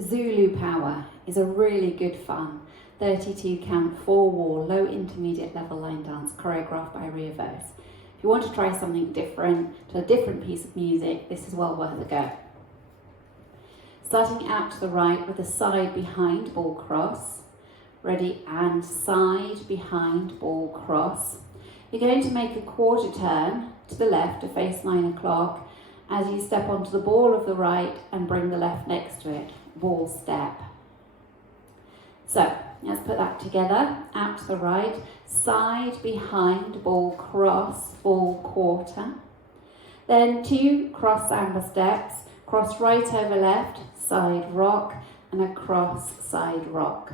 Zulu Power is a really good fun 32 count 4-wall low intermediate level line dance choreographed by Ria Vos. If you want to try something different to a different piece of music, this is well worth a go. Starting out to the right with a side behind ball cross. Ready, and side behind ball cross. You're going to make a quarter turn to the left to face 9 o'clock as you step onto the ball of the right and bring the left next to it. Ball step. So let's put that together. Out to the right, side behind ball cross, ball quarter. Then 2 cross samba steps, cross right over left, side rock, and a cross side rock.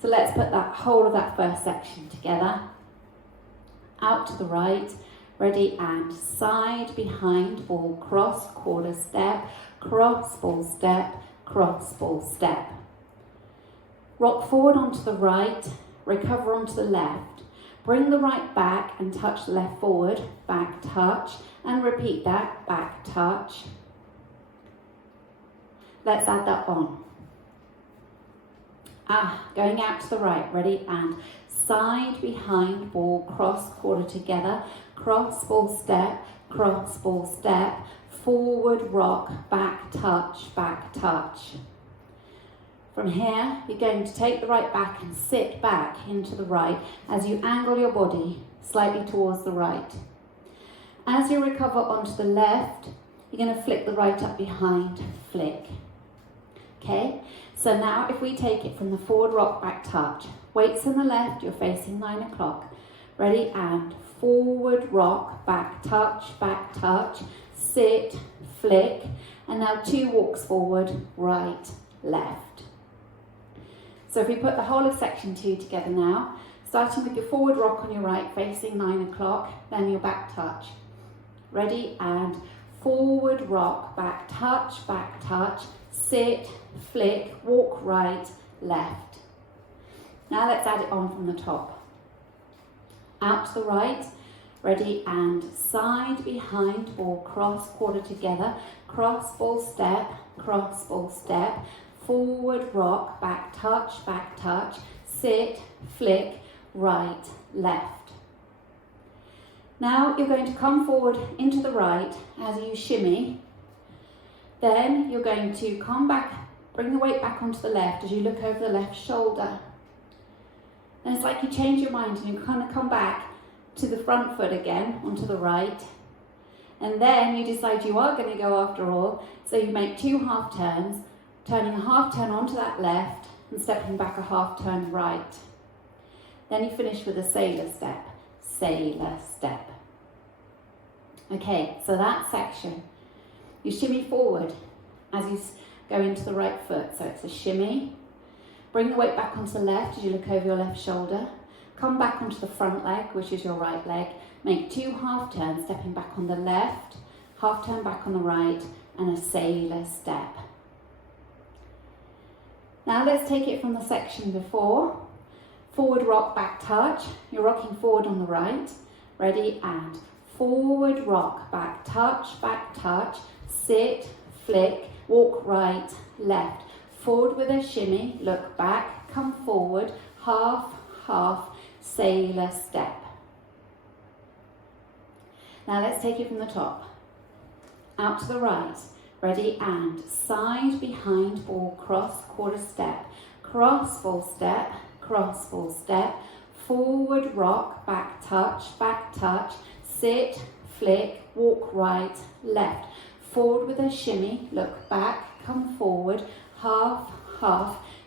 So let's put that whole of that first section together. Out to the right, ready, and side behind ball cross, quarter step, cross ball step, cross ball step. Rock forward onto the right, recover onto the left. Bring the right back and touch the left forward, back touch, and repeat that, back touch. Let's add that on. Going out to the right, ready, and side behind ball cross, quarter together, cross ball step, forward rock, back touch, back touch. From here, you're going to take the right back and sit back into the right as you angle your body slightly towards the right. As you recover onto the left, you're going to flick the right up behind, flick. Okay, so now if we take it from the forward rock, back touch, weights in the left, you're facing 9 o'clock. Ready, and forward rock, back touch, sit, flick, and now 2 walks forward, right, left. So if we put the whole of section 2 together now, starting with your forward rock on your right, facing 9 o'clock, then your back touch. Ready, and forward rock, back touch, sit, flick, walk right, left. Now let's add it on from the top. Out to the right, ready, and side behind ball cross, quarter together, cross ball step, forward rock, back touch, sit, flick, right, left. Now you're going to come forward into the right as you shimmy. Then you're going to come back, bring the weight back onto the left as you look over the left shoulder. And it's like you change your mind and you kind of come back to the front foot again, onto the right. And then you decide you are going to go after all. So you make 2 half turns, turning a half turn onto that left and stepping back a half turn right. Then you finish with a sailor step. Okay, so that section. You shimmy forward as you go into the right foot. So it's a shimmy. Bring the weight back onto the left as you look over your left shoulder. Come back onto the front leg, which is your right leg. Make 2 half turns, stepping back on the left, half turn back on the right, and a sailor step. Now let's take it from the section before. Forward rock, back touch. You're rocking forward on the right. Ready, and forward rock, back touch, sit, flick, walk right, left. Forward with a shimmy, look back, come forward, half, sailor step. Now let's take it from the top. Out to the right, ready, and side behind ball cross, quarter step, cross ball step, forward rock, back touch, sit, flick, walk right, left. Forward with a shimmy, look back, come forward, half,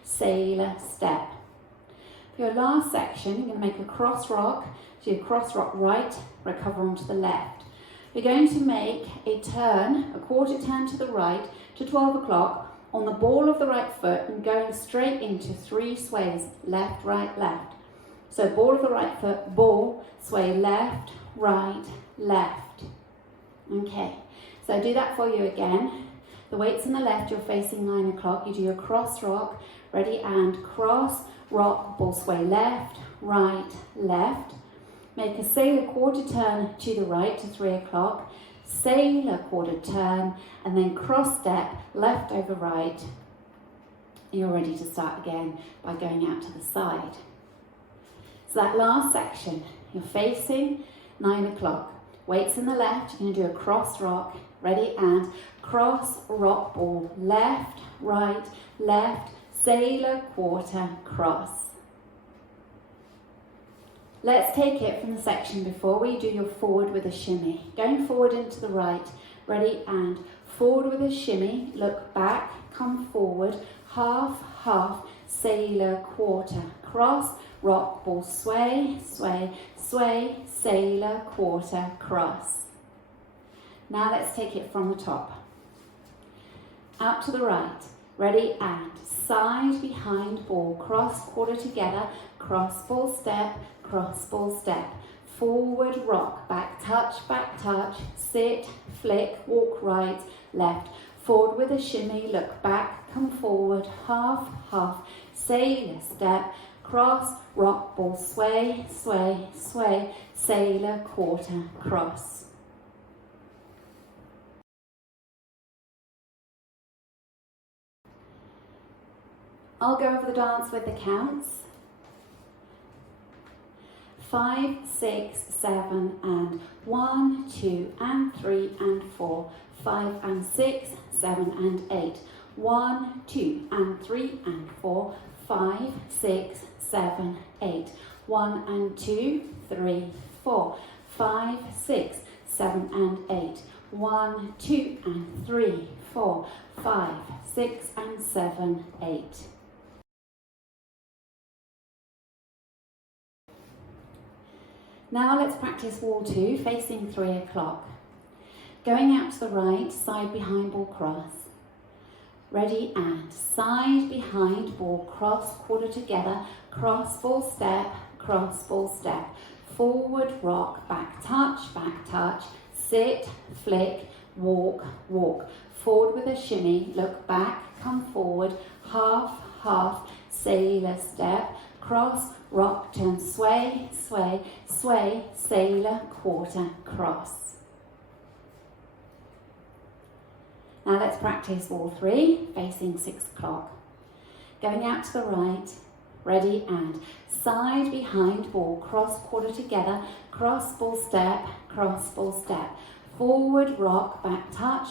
sailor step. For your last section, you're going to make a cross rock. So you cross rock right, recover onto the left. You're going to make a turn, a quarter turn to the right to 12 o'clock on the ball of the right foot and going straight into 3 sways, left, right, left. So ball of the right foot, ball, sway left, right, left. Okay, so do that for you again. The weight's in the left, you're facing 9 o'clock. You do your cross rock, ready, and cross, rock, ball sway left, right, left. Make a sailor quarter turn to the right to 3 o'clock. Sailor quarter turn, and then cross step, left over right, You're ready to start again by going out to the side. So that last section, you're facing 9 o'clock. Weights in the left, you're going to do a cross rock. Ready, and cross, rock, ball, left, right, left, sailor, quarter, cross. Let's take it from the section before we do your forward with a shimmy. Going forward into the right. Ready, and forward with a shimmy, look back, come forward, half, half, sailor, quarter, cross, rock, ball, sway, sway, sway, sailor, quarter, cross. Now let's take it from the top. Out to the right. Ready, and side, behind, ball, cross, quarter together, cross, ball, step, cross, ball, step. Forward, rock, back, touch, sit, flick, walk right, left. Forward with a shimmy, look back, come forward, half, half, sailor, step, cross, rock, ball, sway, sway, sway, sailor, quarter, cross. I'll go over the dance with the counts. 5, 6, 7, and 1, 2, and 3, and 4, 5, and 6, 7, and 8, 1, 2, and 3, and 4, 5, 6, 7, 8, 1, and 2, 3, 4, 5, 6, 7, and 8, 1, 2, and 3, 4, 5, 6, and 7, 8. Now let's practice wall 2, facing 3 o'clock. Going out to the right, side behind, ball, cross. Ready, and side behind, ball, cross, quarter together, cross, ball, step, cross, ball, step. Forward, rock, back, touch, sit, flick, walk, walk. Forward with a shimmy, look back, come forward, half, half, sailor, step, cross, rock, turn, sway, sway, sway, sailor, quarter, cross. Now let's practice wall 3, facing 6 o'clock. Going out to the right, ready, and side behind, ball, cross, quarter together, cross, ball, step, cross, ball, step. Forward, rock, back, touch,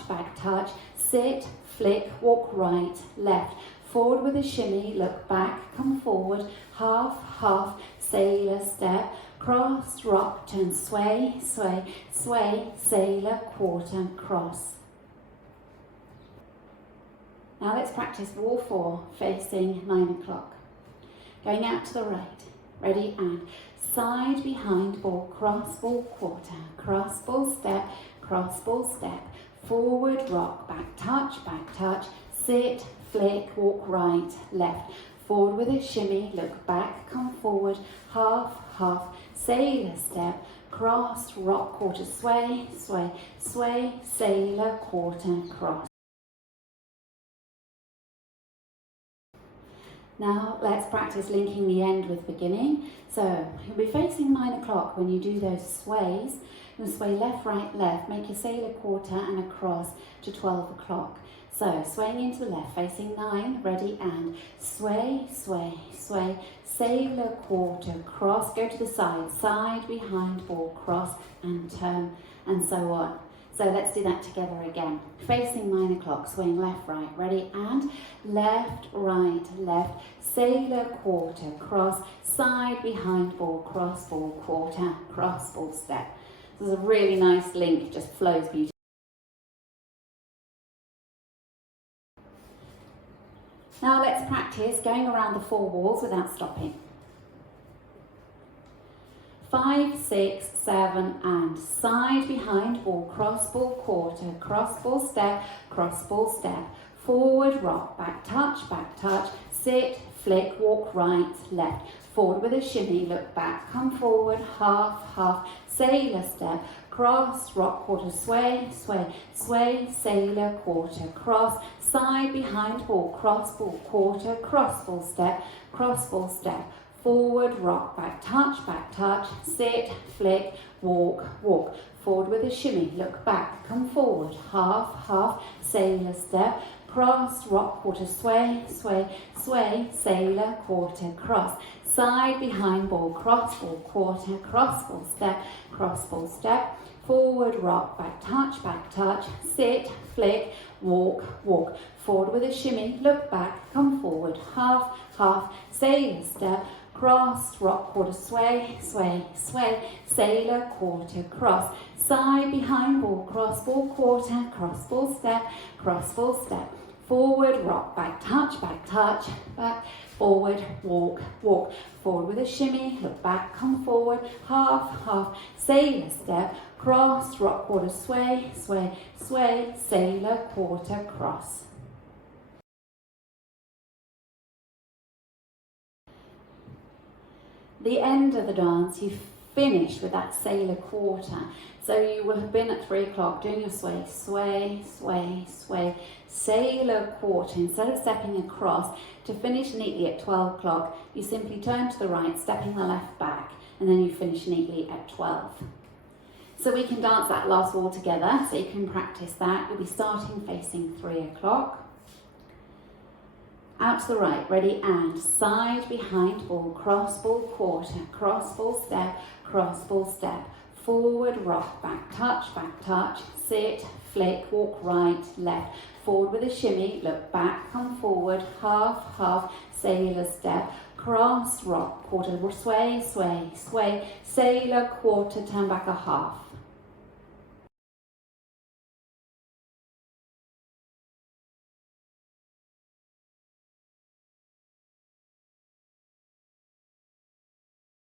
sit, flick, walk right, left. Forward with a shimmy, look back, come forward, half, half, sailor, step, cross, rock, turn, sway, sway, sway, sailor, quarter, cross. Now let's practice wall 4, facing 9 o'clock. Going out to the right, ready, and side behind, ball, cross, ball, quarter, cross, ball, step, cross, ball, step. Forward, rock, back, touch, sit, flick, walk right, left. Forward with a shimmy, look back, come forward, half, half, sailor, step, cross, rock, quarter, sway, sway, sway, sailor, quarter, cross. Now let's practice linking the end with beginning. So you'll be facing 9 o'clock when you do those sways. You'll sway left, right, left, make your sailor quarter and a cross to 12 o'clock. So swaying into the left, facing 9, ready, and sway, sway, sway, sailor, quarter, cross, go to the side, side, behind, ball, cross, and turn, and so on. So let's do that together again. Facing 9 o'clock, swaying left, right, ready, and left, right, left, sailor, quarter, cross, side, behind, ball, quarter, cross, ball, step. This is a really nice link, just flows beautifully. Now let's practice going around the 4 walls without stopping. 5, 6, 7, and side, behind, ball, quarter, cross, ball, step, forward, rock, back, touch, sit, flick, walk right, left. Forward with a shimmy, look back, come forward, half, half, sailor, step, cross, rock, quarter, sway, sway, sway, sailor, quarter, cross, side, behind, ball, quarter, cross, ball, step, forward, rock, back, touch, sit, flick, walk, walk. forward with a shimmy, look back, come forward, half, half, sailor step, cross, rock, quarter, sway, sway, sway, sailor, quarter, cross, side, behind, ball, quarter, cross, ball, step, forward, rock, back, touch, sit, flick, walk, walk, forward with a shimmy, look back, come forward, half, half, sailor step, cross, rock, quarter, sway, sway, sway, sailor, quarter, cross, side, behind, ball, quarter, cross, ball, step, forward, rock, back, touch, back, forward, walk, walk, forward with a shimmy, look back, come forward, half, half, sailor step, cross, rock, quarter, sway, sway, sway, sailor, quarter, cross. The end of the dance, you finish with that sailor quarter. So you will have been at 3 o'clock doing your sway, sway, sway, sway, sailor quarter. Instead of stepping across, to finish neatly at 12 o'clock, you simply turn to the right, stepping the left back, and then you finish neatly at 12. So we can dance that last wall together, so you can practice that. You'll be starting facing 3 o'clock. Out to the right, ready, and side, behind, ball, quarter, cross, ball, step, forward, rock, back, touch, sit, flick, walk right, left, forward with a shimmy, look back, come forward, half, half, sailor step, cross, rock, quarter, sway, sway, sway, sailor, quarter, turn back a half.